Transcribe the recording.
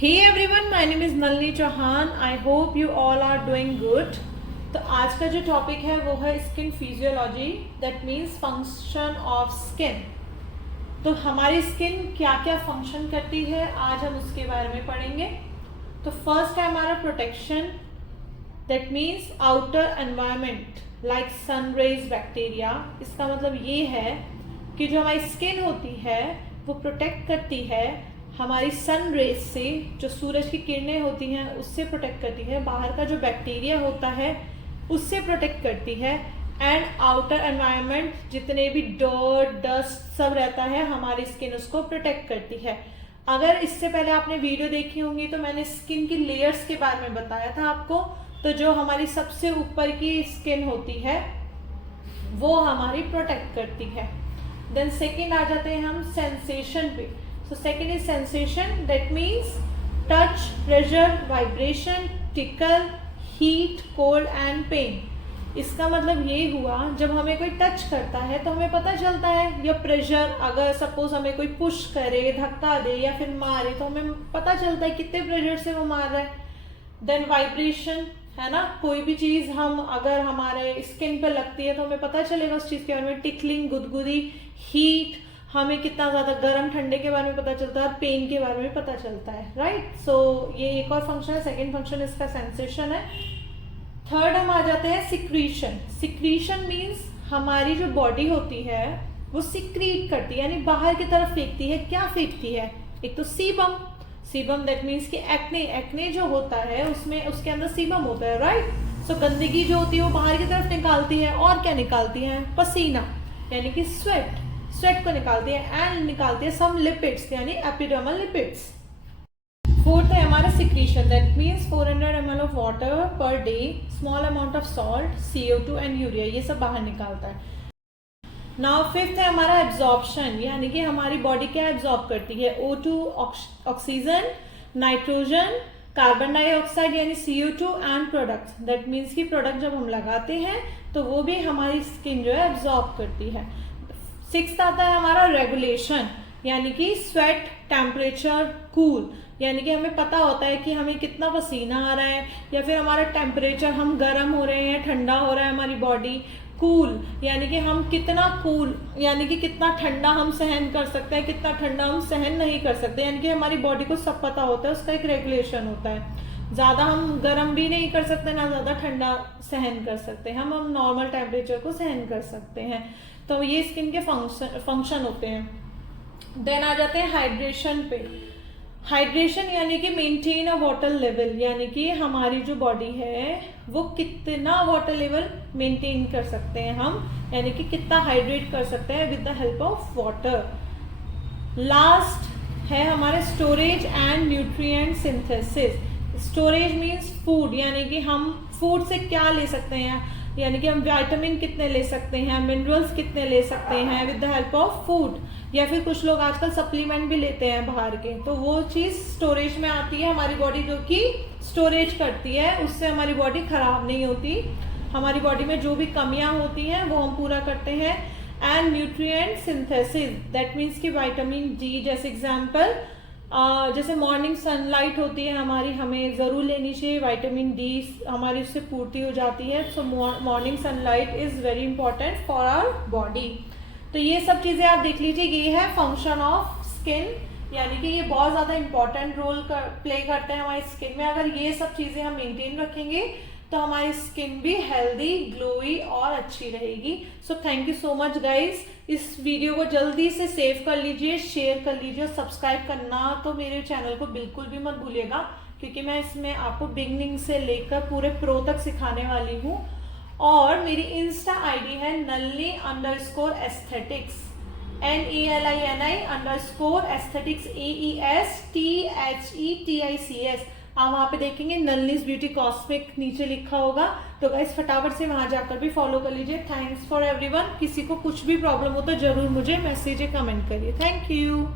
Hey everyone, my name is Nalini Chauhan. I hope you all are doing good. तो आज का जो टॉपिक है वो है skin physiology, that means function of skin. तो हमारी स्किन क्या क्या फंक्शन करती है आज हम उसके बारे में पढ़ेंगे. तो फर्स्ट है हमारा protection, that means outer environment like sun rays, bacteria. इसका मतलब ये है कि जो हमारी स्किन होती है वो प्रोटेक्ट करती है हमारी सन रेज से, जो सूरज की किरणें होती हैं उससे प्रोटेक्ट करती है, बाहर का जो बैक्टीरिया होता है उससे प्रोटेक्ट करती है, एंड आउटर एनवायरनमेंट जितने भी डर्ट डस्ट सब रहता है हमारी स्किन उसको प्रोटेक्ट करती है. अगर इससे पहले आपने वीडियो देखी होंगी तो मैंने स्किन की लेयर्स के बारे में बताया था आपको. तो जो हमारी सबसे ऊपर की स्किन होती है वो हमारी प्रोटेक्ट करती है. देन सेकेंड आ जाते हैं हम सेंसेशन पे. So second is sensation, that means touch, pressure, vibration, tickle, heat, cold and pain. इसका मतलब ये हुआ जब हमें कोई टच करता है तो हमें पता चलता है, या प्रेशर अगर सपोज हमें कोई पुश करे, धक्का दे या फिर मारे तो हमें पता चलता है कितने प्रेशर से वो मार रहा है. देन वाइब्रेशन है ना, कोई भी चीज हम अगर हमारे स्किन पे लगती है तो हमें पता चलेगा उस चीज के बारे में. टिकलिंग, गुदगुदी. हीट, हमें कितना ज्यादा गर्म ठंडे के बारे में पता चलता है, पेन के बारे में पता चलता है. राइट. सो ये एक और फंक्शन है. सेकेंड फंक्शन इसका सेंसेशन है. थर्ड हम आ जाते हैं सिक्रीशन. सिक्रीशन मीन्स हमारी जो बॉडी होती है वो सिक्रीट करती है, यानी बाहर की तरफ फेंकती है. क्या फेंकती है? एक तो सीबम. सीबम दैट मीन्स कि एक्ने. एक्ने जो होता है उसमें उसके अंदर सीबम होता है. राइट. सो गंदगी जो होती है वो बाहर की तरफ निकालती है. और क्या निकालती है? पसीना यानी कि स्वेट. स्वेट को निकालती है एंड निकालती है सम लिपिड्स यानी एपिडर्मल लिपिड्स. फोर्थ है हमारा secretion, that means 400 ml of water per day, small amount of salt, CO2 and urea, ये सब बाहर निकालता है. नाउ फिफ्थ है हमारा एब्जॉर्प्शन, यानी कि हमारी बॉडी क्या एब्जॉर्ब करती है? O2 oxygen, nitrogen, carbon dioxide यानी CO2 and products. That means कि प्रोडक्ट जब हम लगाते हैं तो वो भी हमारी स्किन जो है एब्जॉर्ब करती है. सिक्स्थ आता है हमारा रेगुलेशन, यानी कि स्वेट, टेम्परेचर, कूल, यानी कि हमें पता होता है कि हमें कितना पसीना आ रहा है या फिर हमारा टेम्परेचर, हम गर्म हो रहे हैं, ठंडा हो रहा है हमारी बॉडी. कूल यानी कि हम कितना कूल, यानी कि कितना ठंडा हम सहन कर सकते हैं, कितना ठंडा हम सहन नहीं कर सकते, यानी कि हमारी बॉडी को सब पता होता है, उसका एक रेगुलेशन होता है. ज़्यादा हम गर्म भी नहीं कर सकते ना ज़्यादा ठंडा सहन कर सकते हैं, हम नॉर्मल टेम्परेचर को सहन कर सकते हैं. तो ये स्किन के फंक्शन होते हैं. देन आ जाते हैं हाइड्रेशन पे. हाइड्रेशन यानी कि मेंटेन अ वाटर लेवल, यानी कि हमारी जो बॉडी है वो कितना वाटर लेवल मेंटेन कर सकते हैं हम, यानी कि कितना हाइड्रेट कर सकते हैं with the help of water. Last है हमारे storage and nutrient synthesis. Storage means food, यानी कि हम फूड से क्या ले सकते हैं, यानी कि हम विटामिन कितने ले सकते हैं, मिनरल्स कितने ले सकते हैं with the help of food, या फिर कुछ लोग आजकल सप्लीमेंट भी लेते हैं बाहर के, तो वो चीज़ स्टोरेज में आती है. हमारी बॉडी जो कि स्टोरेज करती है, उससे हमारी बॉडी खराब नहीं होती, हमारी बॉडी में जो भी कमियां होती हैं वो हम पूरा करते हैं. And nutrient synthesis, that means कि विटामिन डी, जैसे एग्जाम्पल जैसे मॉर्निंग सनलाइट होती है हमारी, हमें ज़रूर लेनी चाहिए. विटामिन डी हमारी उससे पूर्ति हो जाती है. So morning sunlight is very important for our body. तो ये सब चीज़ें आप देख लीजिए. ये है फंक्शन ऑफ स्किन, यानी कि ये बहुत ज़्यादा इंपॉर्टेंट रोल प्ले करते हैं हमारी स्किन में. अगर ये सब चीज़ें हम मेंटेन रखेंगे तो हमारी स्किन भी हेल्दी, ग्लोई और अच्छी रहेगी. So thank you so much guys. इस वीडियो को जल्दी से सेव कर लीजिए, शेयर कर लीजिए और सब्सक्राइब करना तो मेरे चैनल को बिल्कुल भी मत भूलिएगा, क्योंकि मैं इसमें आपको बिगनिंग से लेकर पूरे प्रो तक सिखाने वाली हूँ. और मेरी इंस्टा आईडी है nalini_aesthetics, NALINI_aesthetics, AESTHETICS. आप वहाँ पे देखेंगे नलिनीज ब्यूटी कॉस्मेटिक नीचे लिखा होगा. तो गाइस फटाफट से वहाँ जाकर भी फॉलो कर लीजिए. Thanks for everyone. किसी को कुछ भी प्रॉब्लम हो तो जरूर मुझे मैसेज या कमेंट करिए. Thank you.